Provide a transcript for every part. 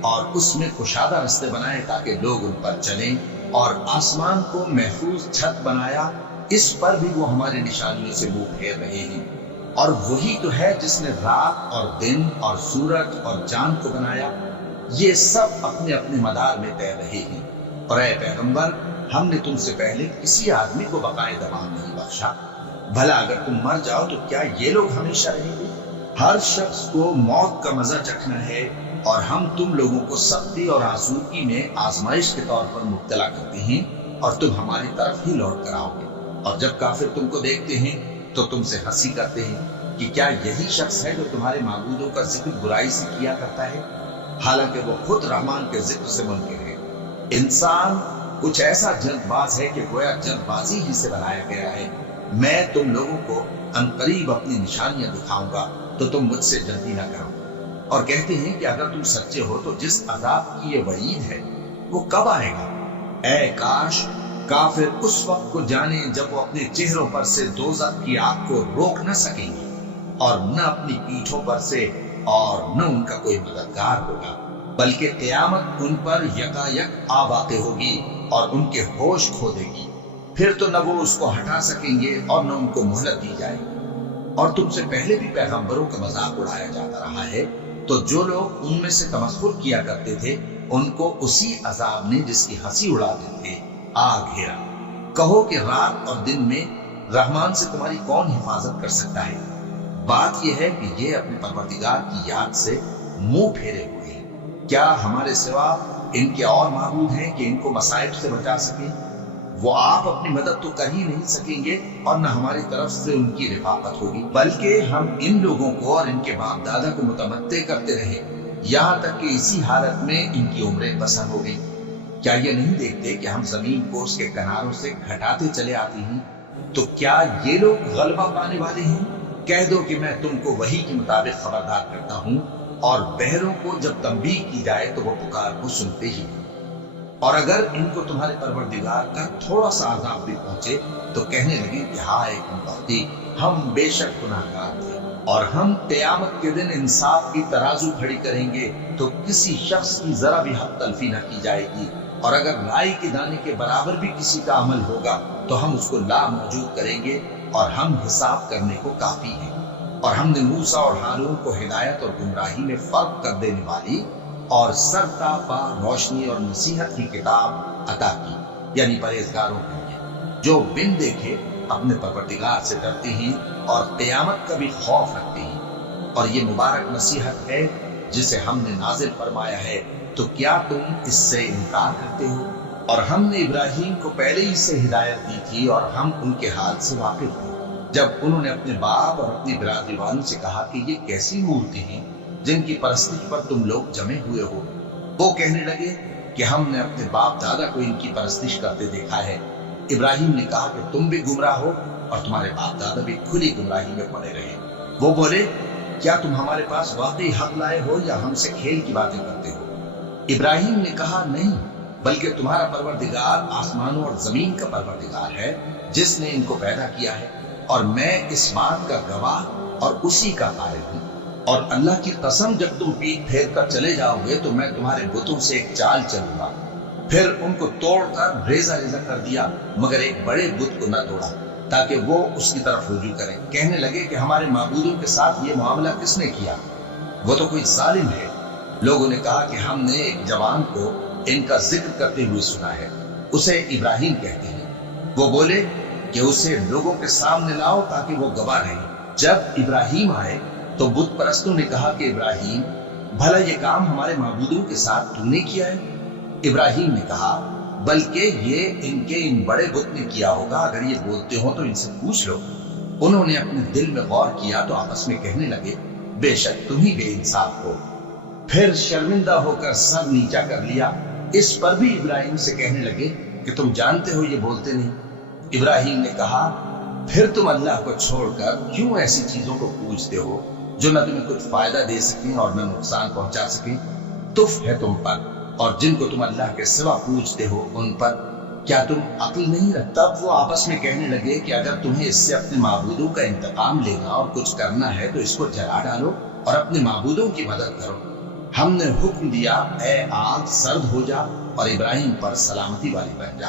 اور اس میں کشادہ رستے بنائے تاکہ لوگ ان پر چلیں، اور آسمان کو محفوظ چھت بنایا، اس پر بھی وہ ہماری نشانیوں سے منہ پھیر رہے ہیں۔ اور وہی تو ہے جس نے رات اور دن اور سورج اور چاند کو بنایا، یہ سب اپنے اپنے مدار میں تیر رہے ہیں۔ اور اے پیغمبر، ہم نے تم سے پہلے کسی آدمی کو بقائے دوام نہیں بخشا، بھلا اگر تم مر جاؤ تو کیا یہ لوگ ہمیشہ رہیں گے؟ ہر شخص کو موت کا مزہ چکھنا ہے، اور ہم تم لوگوں کو سختی اور آسودگی میں آزمائش کے طور پر مبتلا کرتے ہیں، اور تم ہماری طرف ہی لوٹ کر آؤ گے۔ اور جب کافر تم کو دیکھتے ہیں تو تم سے ہنسی کرتے ہیں کہ کیا یہی شخص ہے جو تمہارے معبودوں کا ذکر برائی سے کیا کرتا ہے، حالانکہ وہ خود رحمان کے ذکر سے منکر ہے۔ انسان کچھ ایسا جلد باز ہے کہ گویا جلد بازی ہی سے بنایا گیا ہے۔ میں تم لوگوں کو عنقریب اپنی نشانیاں دکھاؤں گا تو تم مجھ سے جلدی نہ کرو۔ اور کہتے ہیں کہ اگر تم سچے ہو تو جس عذاب کی یہ وعید ہے وہ کب آئے گا؟ اے کاش کافر اس وقت کو جانے جب وہ اپنے چہروں پر سے دوزخ کی آگ کو روک نہ سکیں گے، اور نہ اپنی پیٹھوں پر سے اور نہ ان کا کوئی مددگار ہوگا، بلکہ قیامت ان پر یکایک آ واقع ہوگی اور ان کے ہوش کھو دے گی۔ پھر تو نہ وہ اس کو ہٹا سکیں گے اور نہ ان کو مہلت دی جائے گی۔ اور تم سے پہلے بھی پیغمبروں کا مذاق اڑایا جاتا رہا ہے، تو جو لوگ ان میں سے تمسخر کیا کرتے تھے ان کو اسی عذاب نے جس کی ہنسی اڑاتے تھے آ گھیرا۔ کہو کہ رات اور دن میں رحمان سے تمہاری کون حفاظت کر سکتا ہے؟ بات یہ ہے کہ یہ اپنے پروردگار کی یاد سے منہ پھیرے ہوئے ہیں۔ کیا ہمارے سوا ان کے اور معبود ہیں کہ ان کو مصائب سے بچا سکیں؟ وہ آپ اپنی مدد تو کر ہی نہیں سکیں گے، اور نہ ہماری طرف سے ان کی رفاقت ہوگی، بلکہ ہم ان لوگوں کو اور ان کے باپ دادا کو متمتع کرتے رہے، یہاں تک کہ اسی حالت میں ان کی عمریں پسند ہو گئی۔ کیا یہ نہیں دیکھتے کہ ہم زمین کو اس کے کناروں سے گھٹاتے چلے آتے ہیں؟ تو کیا یہ لوگ غلبہ پانے والے ہیں؟ کہہ دو کہ میں تم کو وحی کے مطابق خبردار کرتا ہوں، اور بہروں کو جب تنبیہ کی جائے تو وہ پکار کو سنتے ہی ہیں۔ اور اگر ان کو تمہارے پروردگار کا تھوڑا سا عذاب بھی پہنچے تو کہنے لگے کہ ہائے بدبختی، ہم بے شک گناہگار تھے۔ اور ہم قیامت کے دن انصاف کی ترازو کھڑی کریں گے تو کسی شخص کی ذرا بھی حق تلفی نہ کی جائے گی، اور اگر رائی کے دانے کے برابر بھی کسی کا عمل ہوگا تو ہم اس کو لا موجود کریں گے، اور ہم حساب کرنے کو کافی ہیں۔ اور ہم نے موسیٰ اور ہارون کو ہدایت اور گمراہی میں فرق کر دینے والی اور سرتاپا روشنی اور نصیحت کی کتاب عطا کی، یعنی پرہیزگاروں کے لیے جو بن دیکھے اپنے پروردگار سے ڈرتے ہیں اور قیامت کا بھی خوف رکھتے ہیں۔ اور یہ مبارک نصیحت ہے جسے ہم نے نازل فرمایا ہے، تو کیا تم اس سے انکار کرتے ہو؟ اور ہم نے ابراہیم کو پہلے ہی سے ہدایت دی تھی، اور ہم ان کے حال سے واقف تھے جب انہوں نے اپنے باپ اور اپنی برادری والوں سے کہا کہ یہ کیسی مورتی ہیں جن کی پرستش پر تم لوگ جمے ہوئے ہو۔ وہ کہنے لگے کہ ہم نے اپنے باپ دادا کو ان کی پرستش کرتے دیکھا ہے۔ ابراہیم نے کہا کہ تم بھی گمراہ ہو اور تمہارے باپ دادا بھی کھلی گمراہی میں پڑے رہے۔ وہ بولے کیا تم ہمارے پاس واقعی حق لائے ہو یا ہم سے کھیل کی باتیں کرتے ہو؟ ابراہیم نے کہا نہیں، بلکہ تمہارا پروردگار آسمانوں اور زمین کا پروردگار ہے جس نے ان کو پیدا کیا ہے، اور میں اس بات کا گواہ اور اسی کا قائل ہوں۔ اور اللہ کی قسم جب تم پیٹ پھیر کر چلے جاؤ گے تو میں تمہارے بتوں سے ایک چال چلوں گا۔ پھر ان کو توڑ کر ریزہ ریزہ کر دیا، مگر ایک بڑے بت کو نہ توڑا تاکہ وہ اس کی طرف رجوع کریں۔ کہنے لگے کہ ہمارے معبودوں کے ساتھ یہ معاملہ کس نے کیا؟ وہ تو کوئی ظالم ہے۔ لوگوں نے کہا کہ ہم نے ایک جوان کو ان کا ذکر کرتے ہوئے سنا ہے، اسے ابراہیم کہتے ہیں۔ وہ بولے کہ اسے لوگوں کے سامنے لاؤ تاکہ وہ گواہ رہے۔ جب ابراہیم آئے تو بت پرستوں نے کہا کہ ابراہیم، بھلا یہ کام ہمارے معبودوں کے ساتھ تو نے کیا ہے؟ ابراہیم نے کہا بلکہ یہ ان بڑے بت نے کیا ہوگا، اگر یہ بولتے ہو تو ان سے پوچھ لو۔ انہوں نے اپنے دل میں غور کیا تو آپس میں کہنے لگے بے شک تم ہی بے انصاف ہو۔ پھر شرمندہ ہو کر سر نیچا کر لیا۔ اس پر بھی ابراہیم سے کہنے لگے کہ تم جانتے ہو یہ بولتے نہیں۔ ابراہیم نے کہا پھر تم اللہ کو چھوڑ کر کیوں ایسی چیزوں کو پوچھتے ہو جو نہ تمہیں کچھ فائدہ دے سکیں اور نہ نقصان پہنچا سکیں؟ تف ہے تم پر اور جن کو تم اللہ کے سوا پوچھتے ہو ان پر، کیا تم عقل نہیں رکھتے؟ تب وہ آپس میں کہنے لگے کہ اگر تمہیں اس سے اپنے معبودوں کا انتقام لینا اور کچھ کرنا ہے تو اس کو جلا ڈالو اور اپنے معبودوں کی مدد کرو۔ ہم نے حکم دیا اے آگ سرد ہو جا اور ابراہیم پر سلامتی والی بن جا۔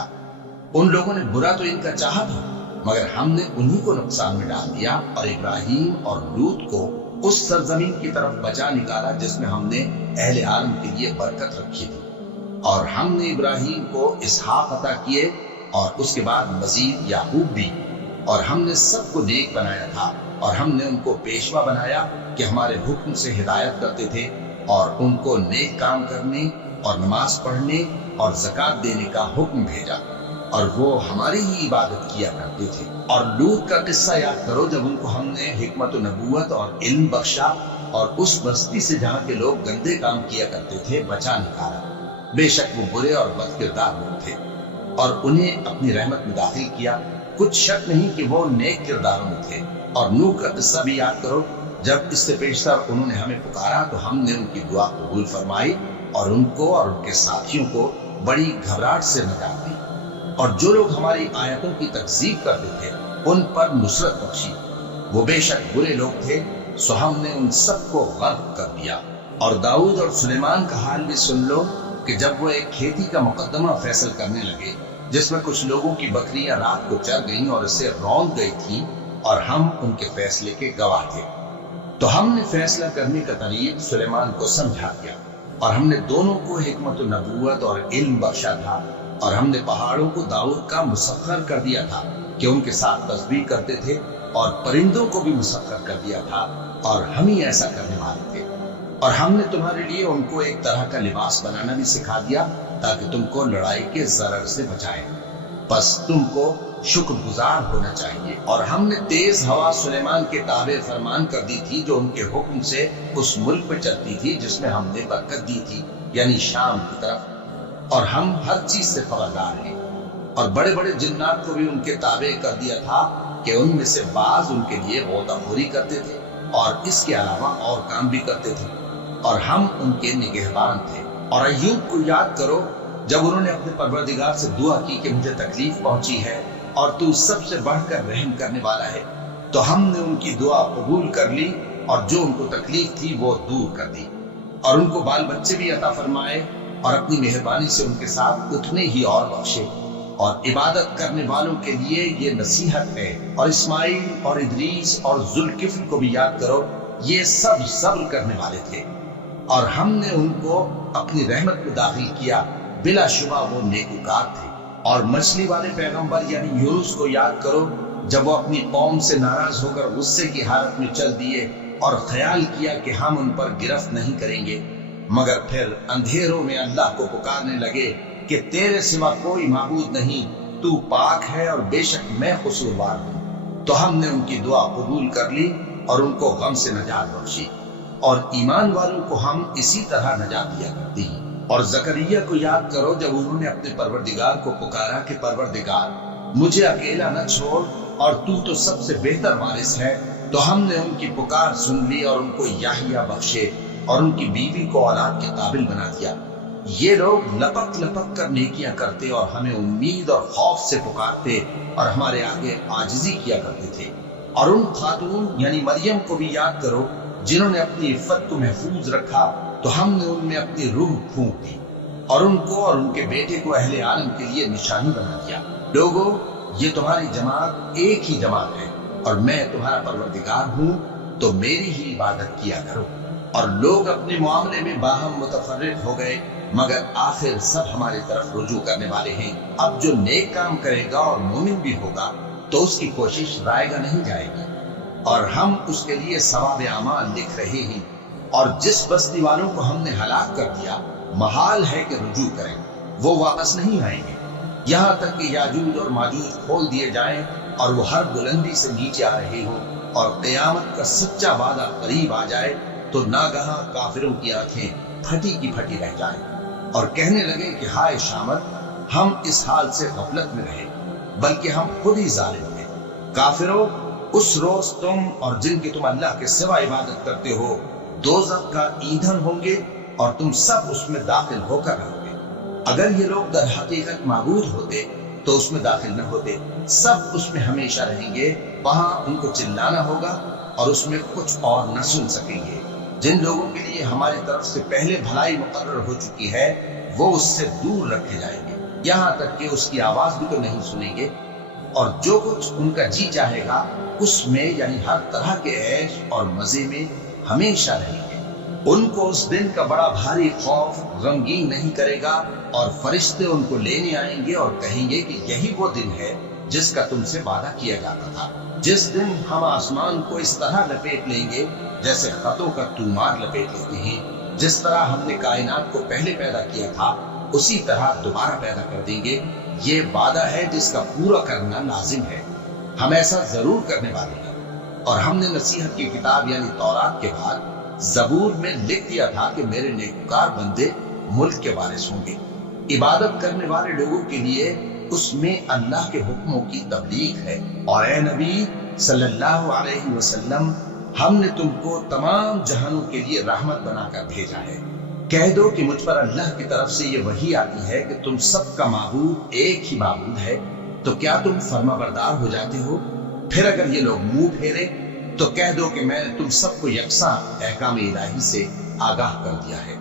ان لوگوں نے برا تو ان کا چاہا تھا، مگر ہم نے انہی کو نقصان میں ڈال دیا اور ابراہیم اور لوط کو اس سرزمین کی طرف بچا نکالا جس میں ہم نے اہل عالم کے لیے برکت رکھی تھی۔ اور ہم نے ابراہیم کو اسحاق عطا کیے اور اس کے بعد مزید یعقوب بھی، اور ہم نے سب کو نیک بنایا تھا، اور ہم نے ان کو پیشوا بنایا کہ ہمارے حکم سے ہدایت کرتے تھے اور ان کو نیک کام کرنے اور نماز پڑھنے اور زکات دینے کا حکم بھیجا، اور وہ ہماری ہی عبادت کیا کرتے تھے۔ اور لوط کا قصہ یاد کرو جب ان کو ہم نے حکمت و نبوت اور علم بخشا اور اس بستی سے جہاں کے لوگ گندے کام کیا کرتے تھے بچا نکالا۔ بے شک وہ برے اور بد کردار لوگ تھے، اور انہیں اپنی رحمت میں داخل کیا، کچھ شک نہیں کہ وہ نیک کرداروں میں تھے۔ اور نوح کا قصہ بھی یاد کرو، جب اس سے پیشتر انہوں نے ہمیں پکارا تو ہم نے ان کی دعا قبول فرمائی اور ان کو اور ان کے ساتھیوں کو بڑی گھبراہٹ سے نجات دی، اور جو لوگ ہماری آیتوں کی تکذیب کرتے تھے ان پر نصرت بخشی۔ وہ بے شک برے لوگ تھے، سو ہم نے ان سب کو غرق کر دیا۔ اور داؤد اور سلیمان کا حال بھی سن لو کہ جب وہ ایک کھیتی کا مقدمہ فیصل کرنے لگے جس میں کچھ لوگوں کی بکریاں رات کو چر گئیں اور اسے روند گئی تھیں، اور ہم ان کے فیصلے کے گواہ تھے، تو ہم نے فیصلہ کرنے کا طریق سلیمان کو سمجھا دیا، اور ہم نے دونوں کو حکمت و نبوت اور علم بخشا تھا، اور ہم نے پہاڑوں کو داؤد کا مسخر کر دیا تھا کہ ان کے ساتھ تسبیح کرتے تھے، اور پرندوں کو بھی مسخر کر دیا تھا، اور ہم ہی ایسا کرنے والے تھے۔ اور ہم نے تمہارے لیے ان کو ایک طرح کا لباس بنانا بھی سکھا دیا تاکہ تم کو لڑائی کے ضرر سے بچائے، بس تم کو شکر گزار ہونا چاہیے۔ اور ہم نے تیز ہوا سلیمان کے تابع فرمان کر دی تھی جو ان کے حکم سے اس ملک پہ چلتی تھی جس میں ہم نے برکت دی تھی، یعنی شام کی طرف، اور ہم ہر چیز سے خبردار ہیں۔ اور بڑے بڑے جنات کو بھی ان کے تابع کر دیا تھا کہ ان میں سے بعض ان کے لیے غوطہ خوری کرتے تھے اور اس کے علاوہ اور کام بھی کرتے تھے، اور ہم ان کے نگہبان تھے۔ اور ایوب کو یاد کرو جب انہوں نے اپنے پروردگار سے دعا کی کہ مجھے تکلیف پہنچی ہے اور تو سب سے بڑھ کر رحم کرنے والا ہے، تو ہم نے ان کی دعا قبول کر لی اور جو ان کو تکلیف تھی وہ دور کر دی، اور ان کو بال بچے بھی عطا فرمائے، اور اپنی مہربانی سے ان کے ساتھ اتنے ہی اور بخشے۔ اور عبادت کرنے والوں کے لیے یہ نصیحت ہے۔ اور اسماعیل اور ادریس اور ذوالکفل کو بھی یاد کرو، یہ سب صبر کرنے والے تھے، اور ہم نے ان کو اپنی رحمت میں داخل کیا، بلا شبہ وہ نیکوکار تھے۔ اور مچھلی والے پیغمبر یعنی یونس کو یاد کرو جب وہ اپنی قوم سے ناراض ہو کر غصے کی حالت میں چل دیے اور خیال کیا کہ ہم ان پر گرفت نہیں کریں گے، مگر پھر اندھیروں میں اللہ کو پکارنے لگے کہ تیرے سوا کوئی معبود نہیں، تو پاک ہے اور بے شک میں قصوروار ہوں۔ تو ہم نے ان کی دعا قبول کر لی اور ان کو غم سے نجات بخشی، اور ایمان والوں کو ہم اسی طرح نجات دیا کرتے ہیں۔ اور زکریا کو یاد کرو جب انہوں نے اپنے پروردگار کو پکارا کہ پروردگار مجھے اکیلا نہ چھوڑ، اور تو سب سے بہتر وارث ہے، تو ہم نے ان کی پکار سن لی اور ان کو یحییٰ بخشے اور ان کی بیوی کو اولاد کے قابل بنا دیا۔ یہ لوگ لپک لپک کر نیکیاں کرتے اور ہمیں امید اور خوف سے پکارتے اور ہمارے آگے عاجزی کیا کرتے تھے۔ اور ان خاتون یعنی مریم کو بھی یاد کرو جنہوں نے اپنی عفت کو محفوظ رکھا، تو ہم نے ان میں اپنی روح پھونک دی اور ان کو اور ان کے بیٹے کو اہل عالم کے لیے نشانی بنا دیا۔ لوگوں، یہ تمہاری جماعت ایک ہی جماعت ہے اور میں تمہارا پروردگار ہوں، تو میری ہی عبادت کیا کرو۔ اور لوگ اپنے معاملے میں باہم متفرق ہو گئے، مگر آخر سب ہماری طرف رجوع کرنے والے ہیں۔ اب جو نیک کام کرے گا اور مومن بھی ہوگا تو اس کی کوشش ضائع نہیں جائے گی، اور ہم اس کے لیے ثواب اعمال لکھ رہے ہیں۔ اور جس بستی والوں کو ہم نے ہلاک کر دیا، محال ہے کہ رجوع کریں، وہ واپس نہیں آئیں گے، یہاں تک کہ یاجوج اور ماجوج کھول دیے جائیں اور وہ ہر بلندی سے نیچے آ رہے ہوں، اور قیامت کا سچا وعدہ قریب آ جائے تو ناگہاں کافروں کی آنکھیں پھٹی کی پھٹی رہ جائیں اور کہنے لگے کہ ہائے شامت، ہم اس حال سے غفلت میں رہے، بلکہ ہم خود ہی ظالم ہیں۔ کافروں، اس روز تم اور جن کی تم اللہ کے سوا عبادت کرتے ہو دوزخ کا ایندھن ہوں گے، اور تم سب اس میں داخل ہو کر رہو گے۔ اگر یہ لوگ در حقیقت معبود ہوتے تو اس میں داخل نہ ہوتے، سب اس میں ہمیشہ رہیں گے، وہاں ان کو چلانا ہوگا اور اس میں کچھ اور نہ سن سکیں گے۔ جن لوگوں کے لیے ہماری طرف سے پہلے بھلائی مقرر ہو چکی ہے وہ اس سے دور رکھے جائیں گے، یہاں تک کہ اس کی آواز بھی تو نہیں سنیں گے، اور جو کچھ ان کا جی چاہے گا اس میں یعنی ہر طرح کے عیش اور مزے میں ہمیشہ رہیں گے۔ ان کو اس دن کا بڑا بھاری خوف غمگین نہیں کرے گا، اور فرشتے ان کو لینے آئیں گے اور کہیں گے کہ یہی وہ دن ہے جس کا تم سے وعدہ کیا جاتا تھا، جس دن ہم آسمان کو اس طرح لپیٹ لیں گے جیسے خطوں کا تومار لپیٹ لیتے ہیں، جس طرح ہم نے کائنات کو پہلے پیدا کیا تھا اسی طرح دوبارہ پیدا کر دیں گے۔ یہ وعدہ ہے جس کا پورا کرنا لازم ہے، ہم ایسا ضرور کرنے والے ہیں۔ اور ہم نے نصیحت کی کتاب یعنی تورات کے بعد زبور میں لکھ دیا تھا کہ میرے نیکوکار بندے ملک کے وارث ہوں گے۔ عبادت کرنے والے لوگوں کے لیے اس میں اللہ کے حکموں کی تبلیغ ہے۔ اور اے نبی صلی اللہ علیہ وسلم، ہم نے تم کو تمام جہانوں کے لیے رحمت بنا کر بھیجا ہے۔ کہہ دو کہ مجھ پر اللہ کی طرف سے یہ وحی آتی ہے کہ تم سب کا معبود ایک ہی معبود ہے، تو کیا تم فرما بردار ہو جاتے ہو؟ پھر اگر یہ لوگ منہ پھیرے تو کہہ دو کہ میں نے تم سب کو یکساں احکام الہی سے آگاہ کر دیا ہے،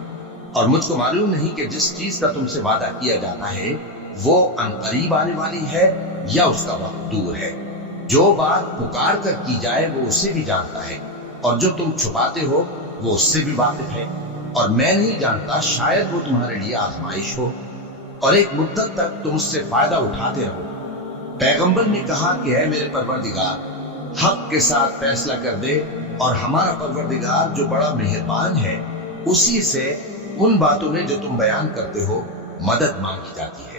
اور مجھ کو معلوم نہیں کہ جس چیز کا تم سے وعدہ کیا جاتا ہے وہ عنقریب آنے والی ہے یا اس کا وقت دور ہے۔ جو بات پکار کر کی جائے وہ اسے بھی جانتا ہے، اور جو تم چھپاتے ہو وہ اس سے بھی واقف ہے، اور میں نہیں جانتا شاید وہ تمہارے لیے آزمائش ہو، اور ایک مدت تک تم اس سے فائدہ اٹھاتے رہو۔ پیغمبر نے کہا کہ اے میرے پروردگار، حق کے ساتھ فیصلہ کر دے، اور ہمارا پروردگار جو بڑا مہربان ہے اسی سے ان باتوں میں جو تم بیان کرتے ہو مدد مانگی جاتی ہے۔